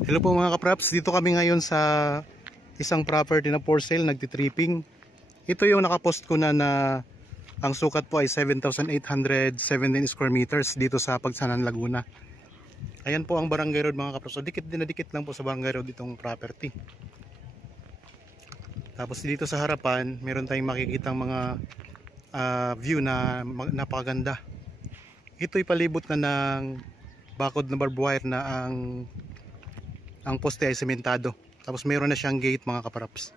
Hello po mga kapraps, dito kami ngayon sa isang property na for sale, nagtitripping. Ito yung nakapost ko na ang sukat po ay 7,817 square meters dito sa Pagsanan, Laguna. Ayan po ang Barangay Road mga kapraps. So, dikit lang po sa Barangay Road itong property. Tapos dito sa harapan, meron tayong makikitang mga view na napakaganda. Ito'y palibot na ng bakod na barbed wire na ang poste ay sementado. Tapos mayroon na siyang gate mga kaparaps.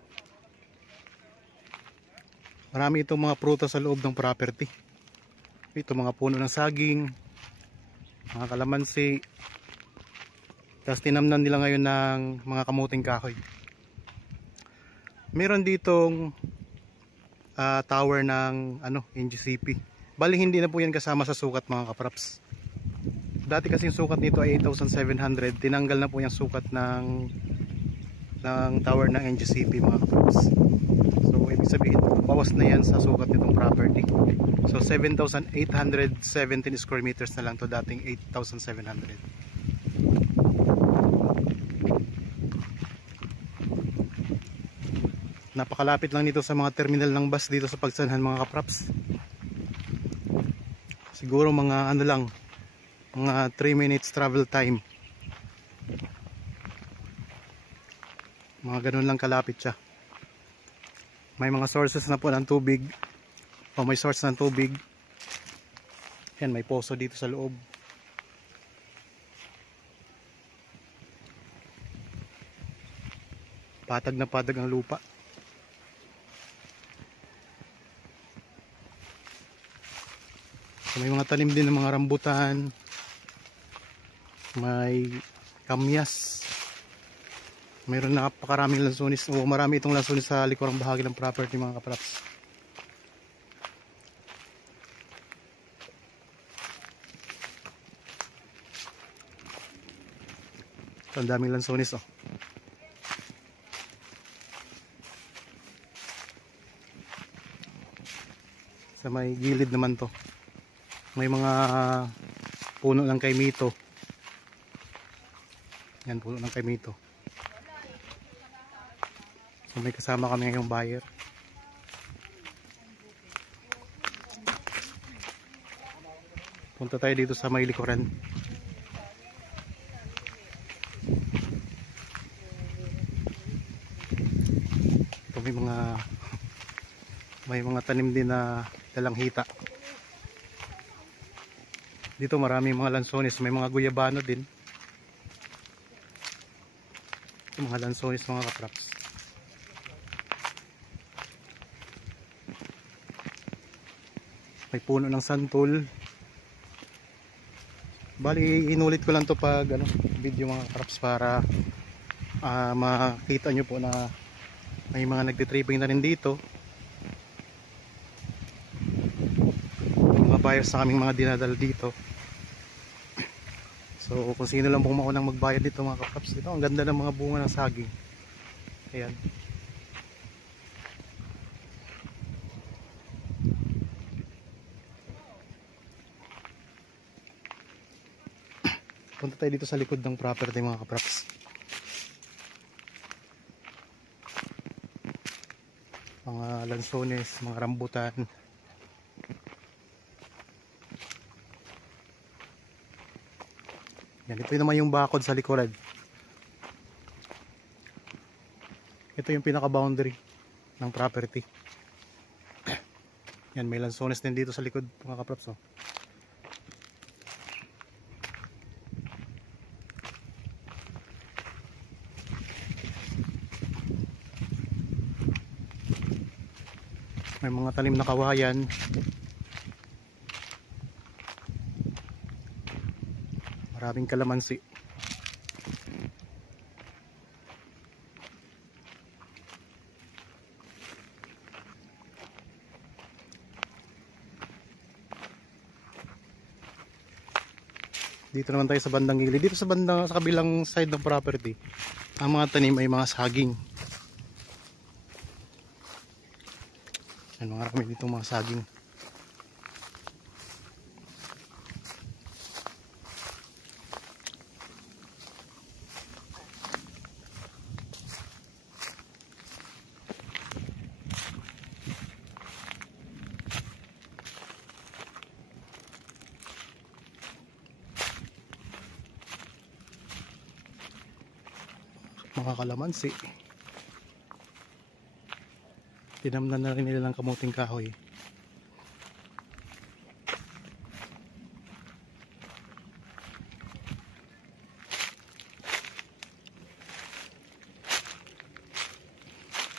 Marami itong mga prutas sa loob ng property. Ito mga puno ng saging, mga kalamansi. Tapos tinamnan nila ngayon ng mga kamuting kahoy. Meron ditong tower ng NGCP. Bali hindi na po yan kasama sa sukat mga kaparaps. Dati kasi yung sukat nito ay 8,700. Tinanggal na po yung sukat ng tower ng NGCP mga kapatid. So ibig sabihin bawas na yan sa sukat nitong property. So 7,817 square meters na lang to, dating 8,700. Napakalapit lang nito sa mga terminal ng bus dito sa Pagsanan mga kapraps. Siguro mga mga 3 minutes travel time. Mga ganun lang kalapit siya. May mga sources na po ng tubig. O may source ng tubig. Yan, may poso dito sa loob. Patag na patag ang lupa. So, may mga tanim din ng mga rambutan. May kamyas. Mayroon na napakaraming lansunis. O marami itong lansunis sa likurang bahagi ng property mga kapraps. So, ang daming lansunis oh. Sa may gilid naman to. May mga puno ng kaimito. Yan, puno ng kaimito. So may kasama kami ngayong buyer. Punta tayo dito sa may likuran. Ito may mga tanim din na dalanghita. Dito marami mga lansones, may mga guyabano din. Mga lansones mga kapraps. May puno ng santol. Bali inulit ko lang to pag video mga kapraps para makita nyo po na may mga nagtitripping na rin dito. Mga buyers na kaming mga dinadala dito. So kung sino lang pong maunang magbayad dito mga kapraps, ito ang ganda ng mga bunga ng saging. Ayan. Punta tayo dito sa likod ng property mga kapraps. Mga lansones, mga rambutan. Yan, ito naman yung bakod sa likuran. Ito yung pinaka boundary ng property. Yan, may lansones din dito sa likod mga kapraps oh. May mga tanim na kawayan. Maraming kalamansi. Dito naman tayo sa bandang gilid. Dito sa kabilang side ng property, ang mga tanim ay mga saging. Yan, marami dito mga saging. mga kalamansi. Tinamnan na rin nila ng kamuting kahoy.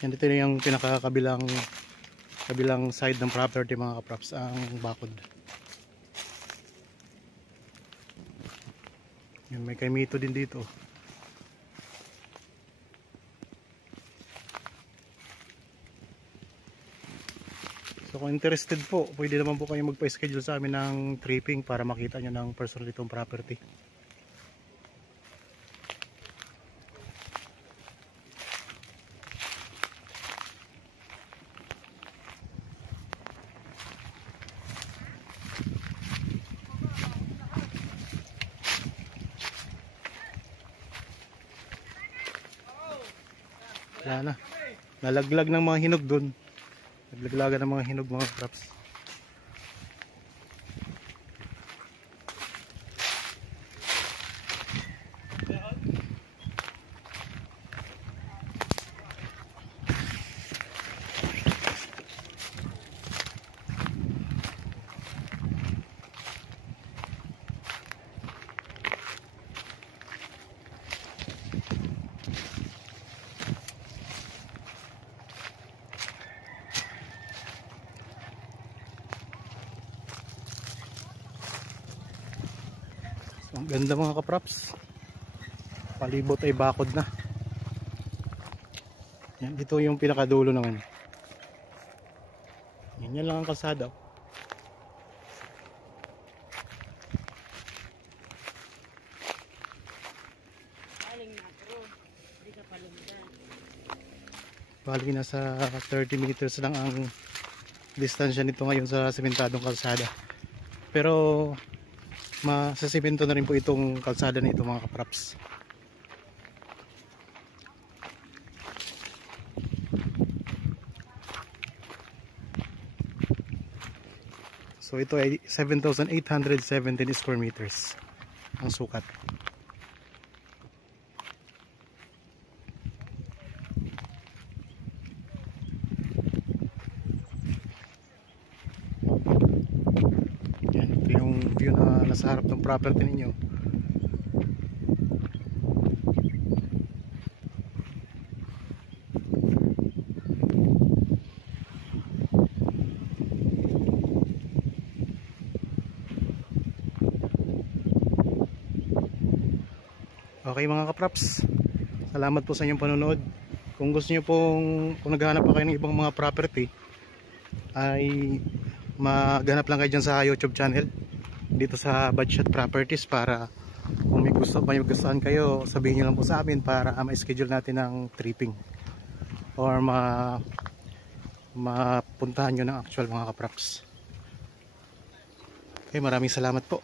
Yan, dito na yung pinakakabilang side ng property mga kaprops, ang bakod. Yan, may kaimito din dito. So kung interested po, pwede naman po kayo magpa-schedule sa amin ng tripping para makita nyo ng personal itong property. Wala na. Nalaglag ng mga hinog dun. Naglaglagan ng mga hinog mga traps. Ang ganda mga kaprops. Palibot ay bakod na. Yan, ito yung pinakadulo naman. Yan lang ang kalsada. Bali nasa 30 meters lang ang distansya nito ngayon sa sementadong kalsada. Pero masasimento na rin po itong kalsada na ito mga kaprops. So ito ay 7,817 square meters ang sukat. Yan, ito yung view na nasa harap ng property ninyo. Okay mga kaprops, salamat po sa inyong panonood. Kung gusto niyo pong, kung naghahanap pa kayo ng ibang mga property, ay maghanap lang kayo dyan sa YouTube channel dito sa Budshot Properties, para kung may gustuhan kayo, sabihin nyo lang po sa amin para ma-schedule natin ng tripping or mapuntahan nyo ng actual mga kaprops. Okay, maraming salamat po.